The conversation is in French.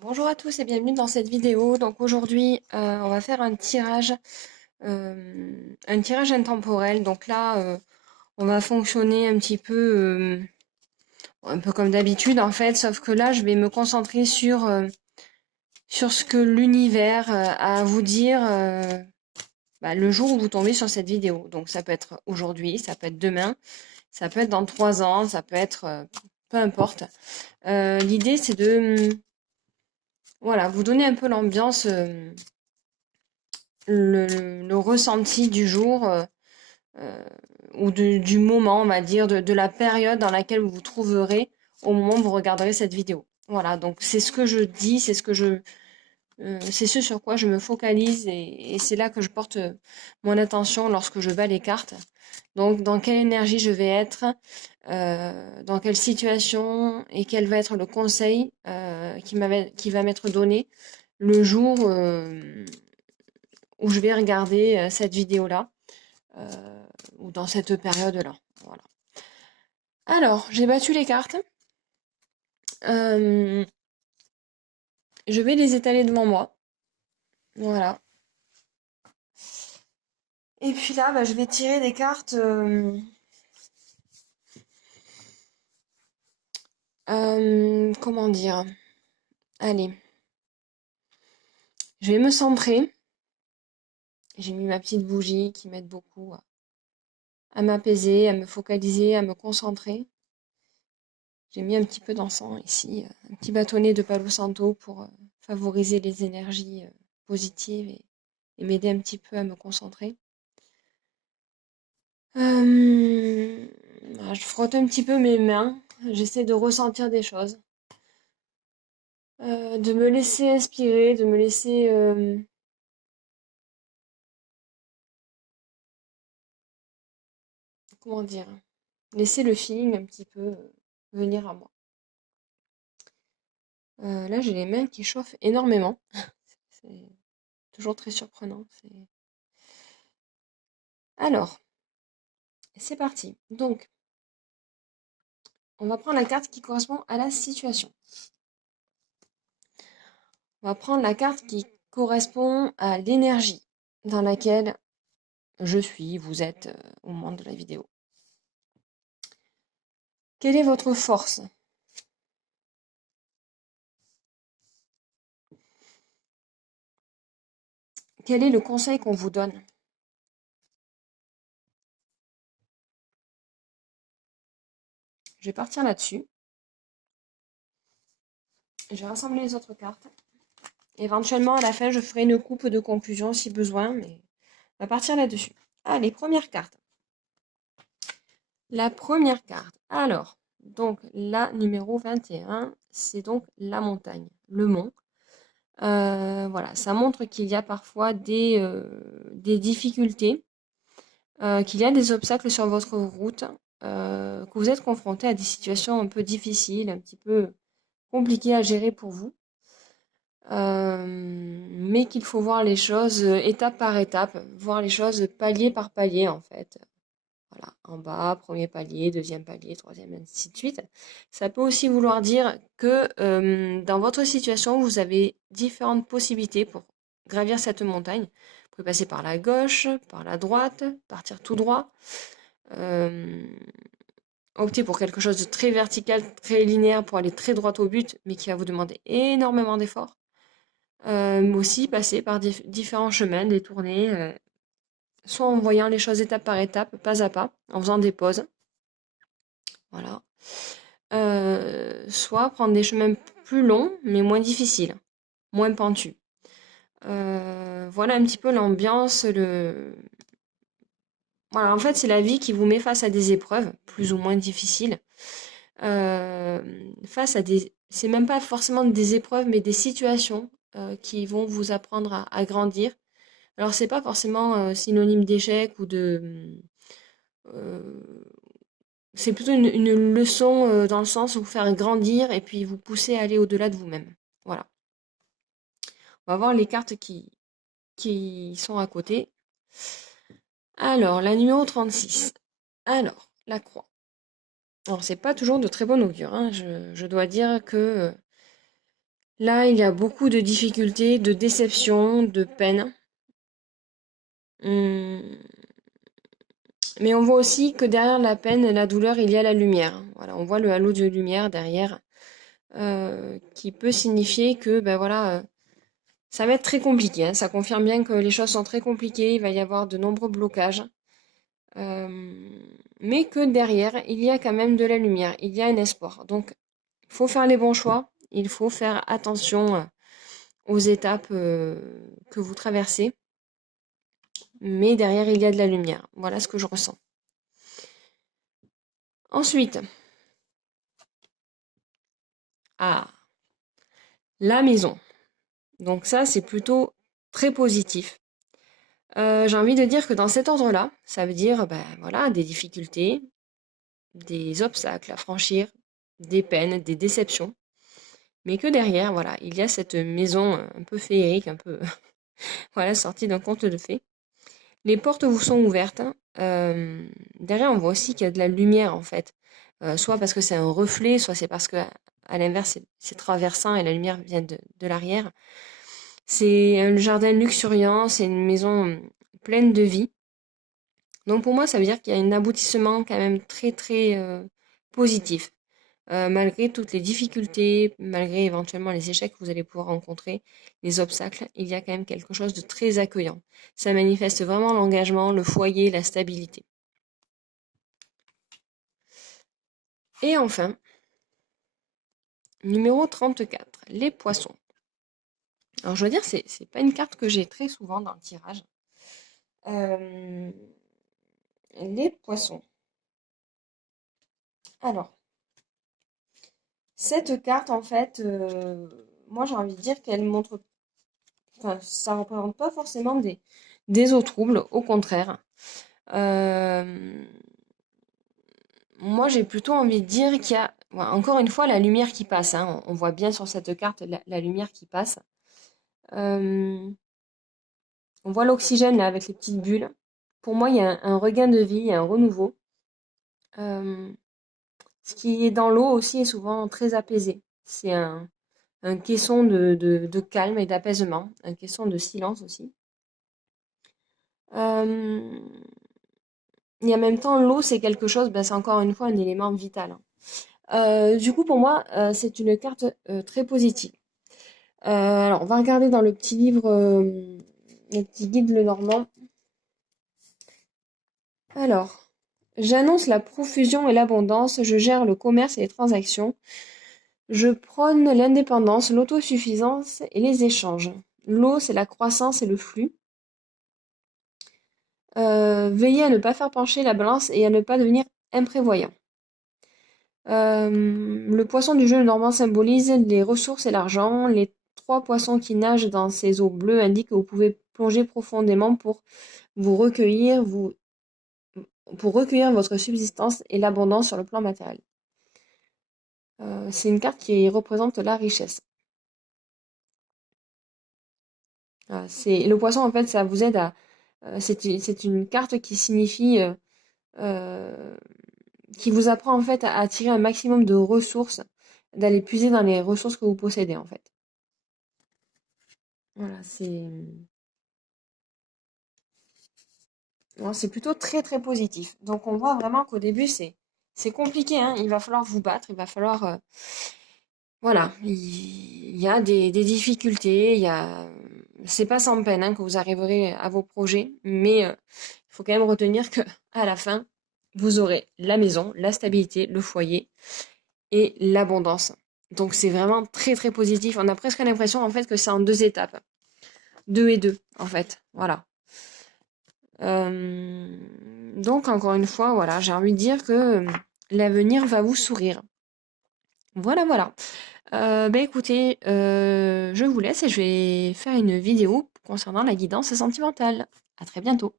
Bonjour à tous et bienvenue dans cette vidéo. Donc aujourd'hui, on va faire un tirage intemporel. Donc là, on va fonctionner un peu comme d'habitude en fait, sauf que là, je vais me concentrer sur ce que l'univers a à vous dire le jour où vous tombez sur cette vidéo. Donc ça peut être aujourd'hui, ça peut être demain, ça peut être dans 3 ans, ça peut être peu importe. L'idée, c'est de voilà, vous donner un peu l'ambiance. Le ressenti du jour euh, ou du moment, on va dire, de la période dans laquelle vous vous trouverez au moment où vous regarderez cette vidéo. Voilà, donc c'est ce que je dis, c'est ce sur quoi je me focalise et c'est là que je porte mon attention lorsque je bats les cartes. Donc, dans quelle énergie je vais être, dans quelle situation et quel va être le conseil qui va m'être donné le jour où je vais regarder cette vidéo-là, ou dans cette période-là. Voilà. Alors, j'ai battu les cartes. Euh, je vais les étaler devant moi. Voilà. Et puis là, je vais tirer des cartes. Comment dire? Allez, je vais me centrer. J'ai mis ma petite bougie qui m'aide beaucoup à m'apaiser, à me focaliser, à me concentrer. J'ai mis un petit peu d'encens ici, un petit bâtonnet de Palo Santo pour favoriser les énergies positives et m'aider un petit peu à me concentrer. Je frotte un petit peu mes mains, j'essaie de ressentir des choses, de me laisser inspirer, de me laisser, comment dire, laisser le feeling un petit peu venir à moi. Là, j'ai les mains qui chauffent énormément. C'est toujours très surprenant. Alors, c'est parti. Donc, on va prendre la carte qui correspond à la situation. On va prendre la carte qui correspond à l'énergie dans laquelle je suis, vous êtes au moment de la vidéo. Quelle est votre force? Quel est le conseil qu'on vous donne? Je vais partir là-dessus. Je vais rassembler les autres cartes. Éventuellement, à la fin, je ferai une coupe de conclusion si besoin, mais on va partir là-dessus. Allez, première carte. La première carte. Alors, donc la numéro 21, c'est donc la montagne, le mont. Voilà, ça montre qu'il y a parfois des difficultés, qu'il y a des obstacles sur votre route, que vous êtes confronté à des situations un peu difficiles, un petit peu compliquées à gérer pour vous, mais qu'il faut voir les choses étape par étape, voir les choses palier par palier en fait. Voilà, en bas, premier palier, deuxième palier, troisième, ainsi de suite. Ça peut aussi vouloir dire que dans votre situation, vous avez différentes possibilités pour gravir cette montagne. Vous pouvez passer par la gauche, par la droite, partir tout droit. Euh, Opter pour quelque chose de très vertical, très linéaire pour aller très droit au but, mais qui va vous demander énormément d'efforts. Mais aussi passer par différents chemins, détourner, soit en voyant les choses étape par étape, pas à pas, en faisant des pauses. Voilà. Soit prendre des chemins plus longs, mais moins difficiles, moins pentus. Voilà un petit peu l'ambiance. Voilà, en fait, c'est la vie qui vous met face à des épreuves, plus ou moins difficiles. Euh, Face à des... C'est même pas forcément des épreuves, mais des situations qui vont vous apprendre à grandir. Alors, c'est pas forcément synonyme d'échec ou de... euh, c'est plutôt une leçon dans le sens où vous faire grandir et puis vous pousser à aller au-delà de vous-même. Voilà. On va voir les cartes qui sont à côté. Alors, la numéro 36. Alors, la croix. Alors, c'est pas toujours de très bon augure, hein. Je dois dire que Là, il y a beaucoup de difficultés, de déceptions, de peines. Hum, Mais on voit aussi que derrière la peine et la douleur, il y a la lumière. Voilà, on voit le halo de lumière derrière, qui peut signifier que, ben voilà, ça va être très compliqué, hein. Ça confirme bien que les choses sont très compliquées, il va y avoir de nombreux blocages. euh, mais que derrière, il y a quand même de la lumière, il y a un espoir. Donc, il faut faire les bons choix, il faut faire attention aux étapes que vous traversez, mais derrière, il y a de la lumière. Voilà ce que je ressens. Ensuite, ah, la maison. Donc ça, c'est plutôt très positif. J'ai envie de dire que dans cet ordre-là, ça veut dire ben, voilà, des difficultés, des obstacles à franchir, des peines, des déceptions, mais que derrière, voilà, il y a cette maison un peu féerique, un peu voilà, sortie d'un conte de fées. Les portes vous sont ouvertes, hein. Derrière, on voit aussi qu'il y a de la lumière en fait. Soit parce que c'est un reflet, soit c'est parce que à l'inverse, c'est traversant et la lumière vient de l'arrière. C'est un jardin luxuriant, c'est une maison pleine de vie. Donc pour moi, ça veut dire qu'il y a un aboutissement quand même très très positif. Malgré toutes les difficultés, malgré éventuellement les échecs que vous allez pouvoir rencontrer, les obstacles, il y a quand même quelque chose de très accueillant. Ça manifeste vraiment l'engagement, le foyer, la stabilité. Et enfin, numéro 34, les poissons. Alors je veux dire, c'est pas une carte que j'ai très souvent dans le tirage. Les poissons. Alors, cette carte, en fait, moi j'ai envie de dire qu'elle montre, enfin, ça représente pas forcément des eaux troubles, au contraire. Euh, Moi j'ai plutôt envie de dire qu'il y a, ouais, encore une fois, la lumière qui passe, hein. On voit bien sur cette carte la lumière qui passe. Euh, on voit l'oxygène là avec les petites bulles. Pour moi, il y a un regain de vie, un renouveau. Euh, Ce qui est dans l'eau aussi est souvent très apaisé. C'est un caisson de calme et d'apaisement, un caisson de silence aussi. Euh, et en même temps, l'eau, c'est quelque chose, ben, c'est encore une fois un élément vital, hein. Du coup, pour moi, c'est une carte très positive. Alors, on va regarder dans le petit livre, le petit guide Le Normand. Alors, j'annonce la profusion et l'abondance, je gère le commerce et les transactions. Je prône l'indépendance, l'autosuffisance et les échanges. L'eau, c'est la croissance et le flux. Veillez à ne pas faire pencher la balance et à ne pas devenir imprévoyant. Le poisson du jeu normand symbolise les ressources et l'argent. Les trois poissons qui nagent dans ces eaux bleues indiquent que vous pouvez plonger profondément vous recueillir, pour recueillir votre subsistance et l'abondance sur le plan matériel. C'est une carte qui représente la richesse. C'est le poisson en fait, ça vous aide à. C'est une carte qui signifie, euh, qui vous apprend en fait à tirer un maximum de ressources, d'aller puiser dans les ressources que vous possédez en fait. Voilà, c'est plutôt très très positif. Donc on voit vraiment qu'au début c'est compliqué, hein. Il va falloir vous battre, il va falloir voilà, il y a des difficultés, c'est pas sans peine, hein, que vous arriverez à vos projets, mais il faut quand même retenir que à la fin, vous aurez la maison, la stabilité, le foyer et l'abondance. Donc c'est vraiment très très positif. On a presque l'impression en fait que c'est en deux étapes, deux et deux en fait. Voilà. Euh, donc encore une fois, voilà, j'ai envie de dire que l'avenir va vous sourire. Voilà, voilà. Écoutez, je vous laisse et je vais faire une vidéo concernant la guidance sentimentale. À très bientôt.